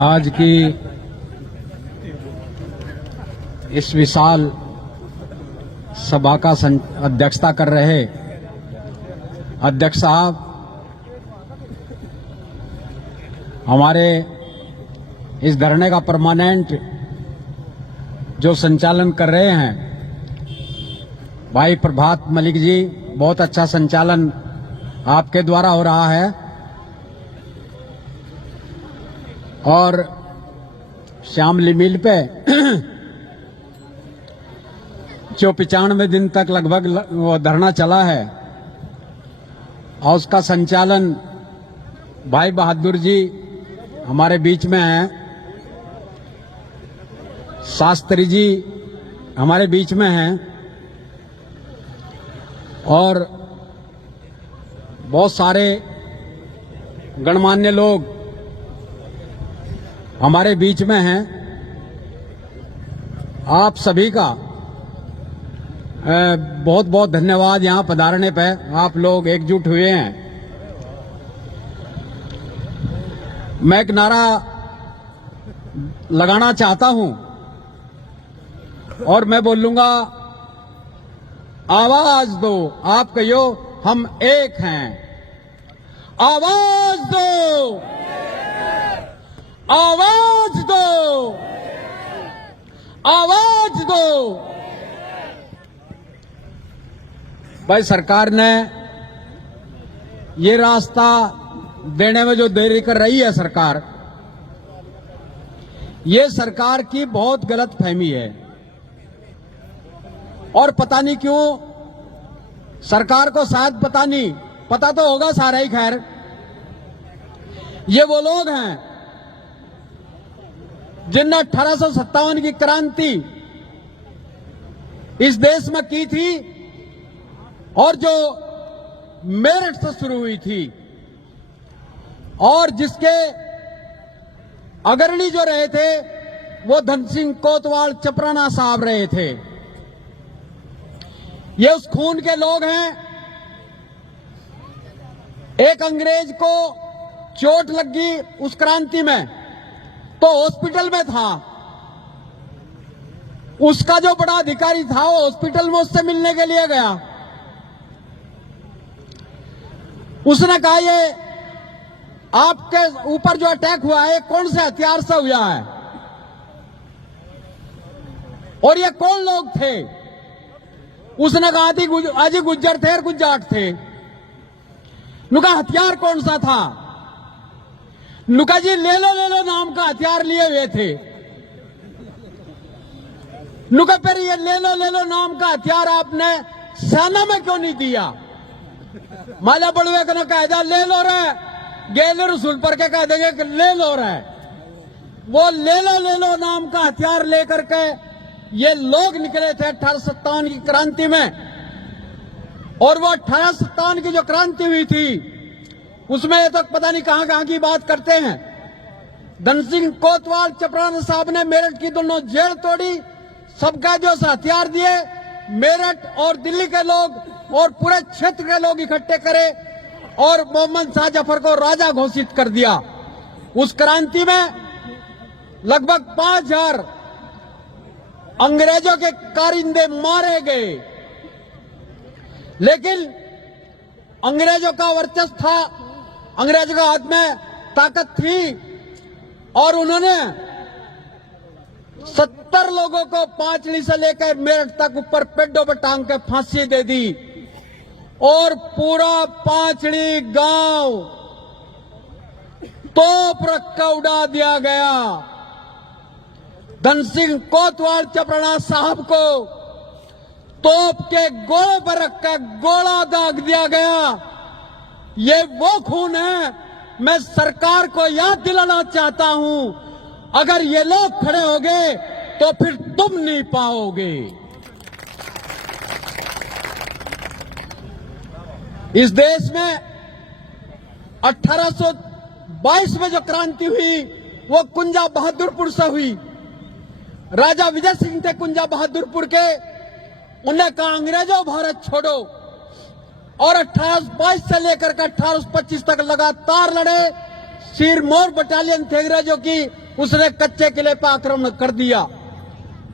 आज की इस विशाल सभा का अध्यक्षता कर रहे अध्यक्ष साहब, हमारे इस धरने का परमानेंट जो संचालन कर रहे हैं भाई प्रभात मलिक जी, बहुत अच्छा संचालन आपके द्वारा हो रहा है। और श्यामली मिल पे जो 95 दिन तक लगभग वो धरना चला है और उसका संचालन भाई बहादुर जी हमारे बीच में हैं, शास्त्री जी हमारे बीच में हैं और बहुत सारे गणमान्य लोग हमारे बीच में हैं। आप सभी का बहुत बहुत धन्यवाद। यहाँ पधारने पे आप लोग एकजुट हुए हैं। मैं एक नारा लगाना चाहता हूं और मैं बोलूंगा, आवाज दो। आप कहियो हम एक हैं। आवाज दो, आवाज दो, आवाज दो। भाई सरकार ने ये रास्ता देने में जो देरी कर रही है सरकार, ये सरकार की बहुत गलत फहमी है। और पता नहीं क्यों सरकार को शायद पता नहीं, पता तो होगा सारा ही, खैर ये वो लोग हैं जिनने 1857 की क्रांति इस देश में की थी और जो मेरठ से शुरू हुई थी और जिसके अग्रणी जो रहे थे वो धन सिंह कोतवाल चपराना साहब रहे थे। ये उस खून के लोग हैं। एक अंग्रेज को चोट लगी उस क्रांति में तो हॉस्पिटल में था, उसका जो बड़ा अधिकारी था वो हॉस्पिटल में उससे मिलने के लिए गया। उसने कहा, ये आपके ऊपर जो अटैक हुआ है कौन से हथियार से हुआ है और ये कौन लोग थे? उसने कहा थी अजी गुज्जर थे और कुछ जाट थे। नुका हथियार कौन सा था? नुका जी ले लो नाम का हथियार लिए हुए थे। नुका फिर ये ले लो नाम का हथियार आपने सेना में क्यों नहीं दिया? माला बड़ुए का कायदा ले लो रहे, गेले रसूल पर के कह देंगे कि ले लो रहे। वो ले लो नाम का हथियार लेकर के ये लोग निकले थे 1857 की क्रांति में। और वो 1857 की जो क्रांति हुई थी उसमें ये तो पता नहीं कहां की बात करते हैं। धन सिंह कोतवाल चपराना साहब ने मेरठ की दोनों जेल तोड़ी, सबका जो हथियार दिए, मेरठ और दिल्ली के लोग और पूरे क्षेत्र के लोग इकट्ठे करे और मोहम्मद शाह जफर को राजा घोषित कर दिया। उस क्रांति में लगभग 5000 अंग्रेजों के कारिंदे मारे गए, लेकिन अंग्रेजों का वर्चस्व था, अंग्रेजों के हाथ में ताकत थी और उन्होंने 70 लोगों को पांचली से लेकर मेरठ तक ऊपर पेड़ों पर टांग के फांसी दे दी और पूरा पांचली गांव तोप रख कर उड़ा दिया गया। धन सिंह कोतवाल चपराना साहब को तोप के गोले पर रखकर गोला दाग दिया गया। ये वो खून है। मैं सरकार को याद दिलाना चाहता हूं, अगर ये लोग खड़े हो गए तो फिर तुम नहीं पाओगे। इस देश में 1822 में जो क्रांति हुई वो कुंजा बहादुरपुर से हुई। राजा विजय सिंह थे कुंजा बहादुरपुर के। उन्हें कहा अंग्रेजों भारत छोड़ो और 1822 से लेकर के 1825 तक लगातार लड़े। सिरमौर बटालियन थे अंग्रेजों की, उसने कच्चे किले पर आक्रमण कर दिया।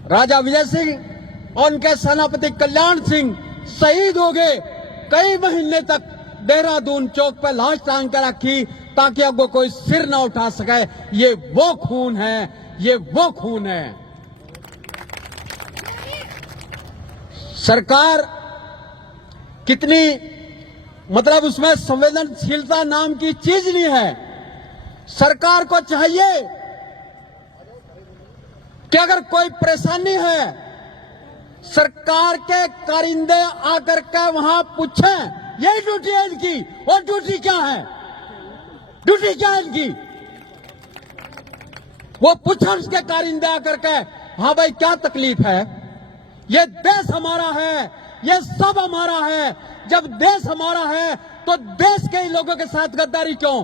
राजा विजय सिंह और उनके सेनापति कल्याण सिंह शहीद हो गए। कई महीने तक देहरादून चौक पर लाश टांग कर रखी ताकि अब वो कोई सिर न उठा सके। ये वो खून है, ये वो खून है। सरकार कितनी मतलब उसमें संवेदनशीलता नाम की चीज नहीं है। सरकार को चाहिए कि अगर कोई परेशानी है सरकार के कारिंदे आकर के वहां पूछें। यही ड्यूटी है इनकी। और ड्यूटी क्या है? ड्यूटी क्या है इनकी? वो पूछें उसके कारिंदे आकर के, हाँ भाई क्या तकलीफ है? ये देश हमारा है, ये सब हमारा है। जब देश हमारा है तो देश के ही लोगों के साथ गद्दारी क्यों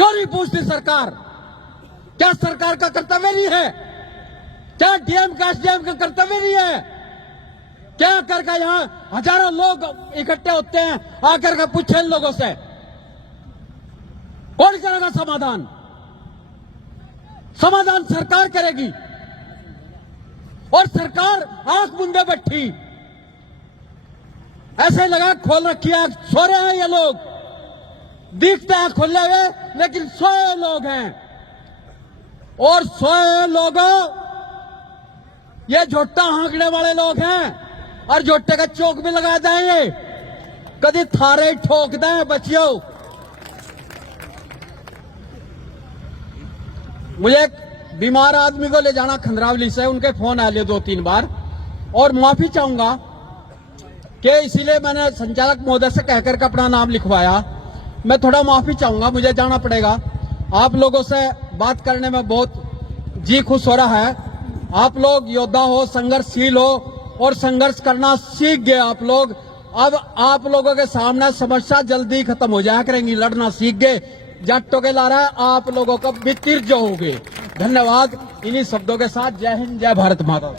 नहीं पूछती सरकार? क्या सरकार का कर्तव्य नहीं है? क्या डीएम का एसडीएम का कर्तव्य नहीं है? क्या करके यहां हजारों लोग इकट्ठे होते हैं, आकर के पूछे इन लोगों से? कौन करेगा समाधान? समाधान सरकार करेगी। और सरकार आंख मुंदे बैठी, ऐसे लगा खोल रखी आंख। सो रहे हैं ये लोग, दिखते हैं खोले हुए लेकिन सोए लोग हैं। और सोए लोगों ये झोट्टा हाँकने वाले लोग हैं और झोट्टे का चौक भी लगा देंगे। कभी थारे ठोक दें बचियो। मुझे एक बीमार आदमी को ले जाना खंडरावली से, उनके फोन आए 2-3 बार और माफी चाहूंगा कि इसीलिए मैंने संचालक महोदय से कहकर के अपना नाम लिखवाया। मैं थोड़ा माफी चाहूंगा, मुझे जाना पड़ेगा। आप लोगों से बात करने में बहुत जी खुश हो रहा है। आप लोग योद्धा हो, संघर्षशील हो और संघर्ष करना सीख गए आप लोग। अब आप लोगों के सामने समस्या जल्दी खत्म हो जाया करेंगी, लड़ना सीख गए। जट्टों के ला रहा है आप लोगों को भी तीर्ज होगे। धन्यवाद। इन्हीं शब्दों के साथ जय हिंद, जय भारत माता।